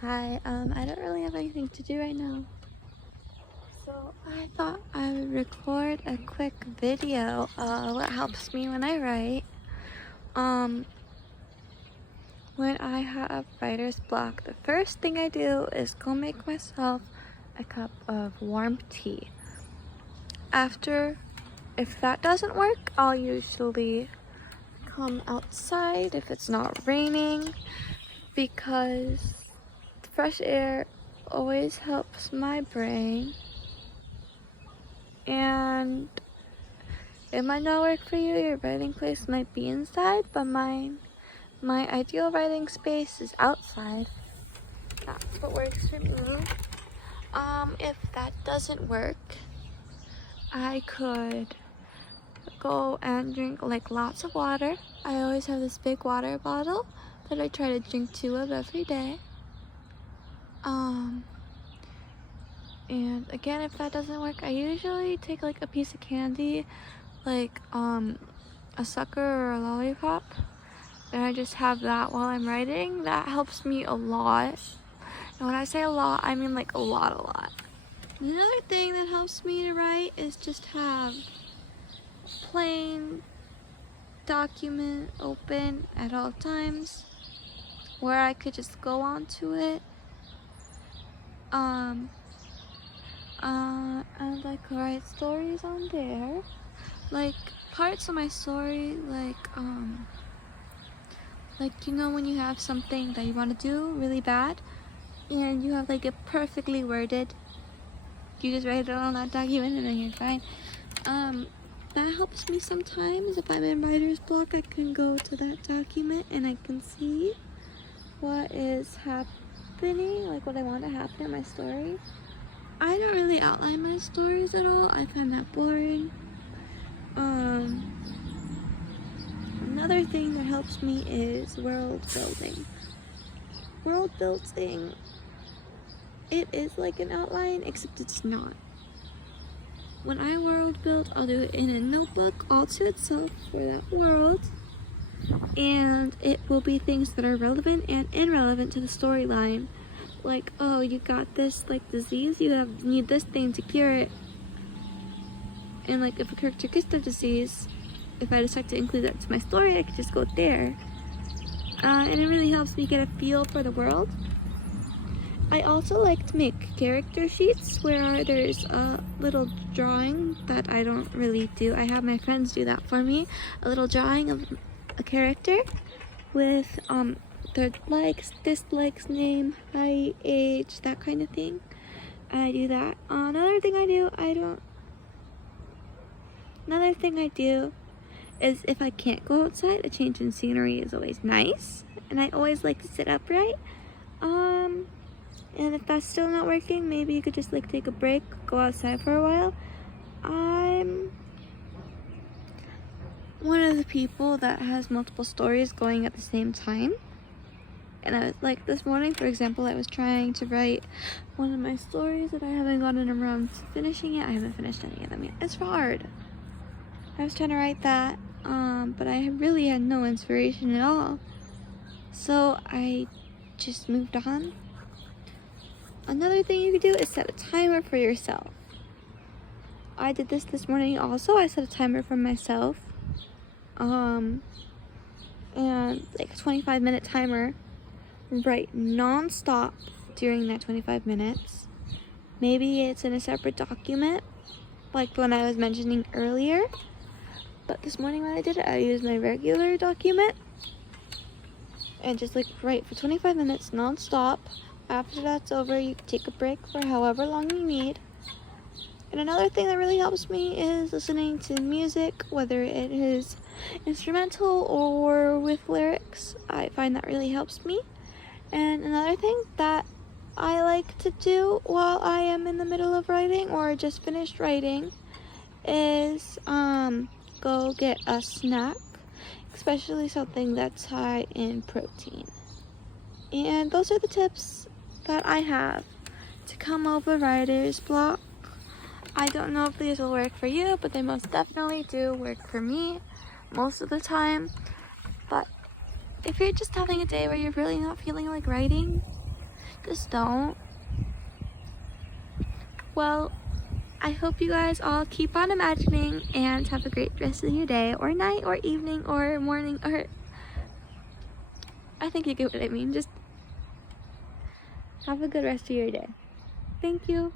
Hi, I don't really have anything to do right now, so I thought I would record a quick video what helps me when I write. Um, when I have writer's block, the first thing I do is go make myself a cup of warm tea. If that doesn't work, I'll usually come outside if it's not raining, because fresh air always helps my brain. And it might not work for you. Your writing place might be inside, but my ideal writing space is outside. That's what works for me. If that doesn't work, I could go and drink like lots of water. I always have this big water bottle that I try to drink 2 of every day. And again, if that doesn't work, I usually take like a piece of candy, like a sucker or a lollipop, and I just have that while I'm writing. That helps me a lot. And when I say a lot, I mean like a lot. Another thing that helps me to write is just have a plain document open at all times where I could just go onto it. And I could write stories on there. Like parts of my story, like you know when you have something that you want to do really bad and you have like it perfectly worded, you just write it on that document and then you're fine. That helps me sometimes. If I'm in writer's block, I can go to that document and I can see what is happening, like what I want to happen in my story. I don't really outline my stories at all. I find that boring. Another thing that helps me is world building. World building, it is like an outline, except it's not. When I world build, I'll do it in a notebook all to itself for that world, and it will be things that are relevant and irrelevant to the storyline. Like, oh, you got this like disease, you need this thing to cure it. And like if a character gets the disease, if I decide to include that to my story, I could just go there. And it really helps me get a feel for the world. I also like to make character sheets where there's a little drawing that I don't really do. I have my friends do that for me. A little drawing of a character with their likes, dislikes, name, height, age, that kind of thing. I do that. Another thing I do is if I can't go outside, a change in scenery is always nice, and I always like to sit upright. And if that's still not working, maybe you could just like take a break, go outside for a while. I'm one of the people that has multiple stories going at the same time. And I was like, this morning, for example, I was trying to write one of my stories that I haven't gotten around to finishing yet. I haven't finished any of them yet. It's hard. I was trying to write that, but I really had no inspiration at all. So I just moved on. Another thing you could do is set a timer for yourself. I did this morning also. I set a timer for myself. And like a 25-minute timer. Write non-stop during that 25 minutes. Maybe it's in a separate document, like when I was mentioning earlier. But this morning when I did it, I used my regular document and just like write for 25 minutes non-stop. After that's over, you can take a break for however long you need. And another thing that really helps me is listening to music, whether it is instrumental or with lyrics. I find that really helps me. And another thing that I like to do while I am in the middle of writing or just finished writing is go get a snack, especially something that's high in protein. And those are the tips that I have to come over writer's block. I don't know if these will work for you, but they most definitely do work for me most of the time. But if you're just having a day where you're really not feeling like writing, Just don't. Well, I hope you guys all keep on imagining and have a great rest of your day or night or evening or morning, or I think you get what I mean. Just have a good rest of your day. Thank you.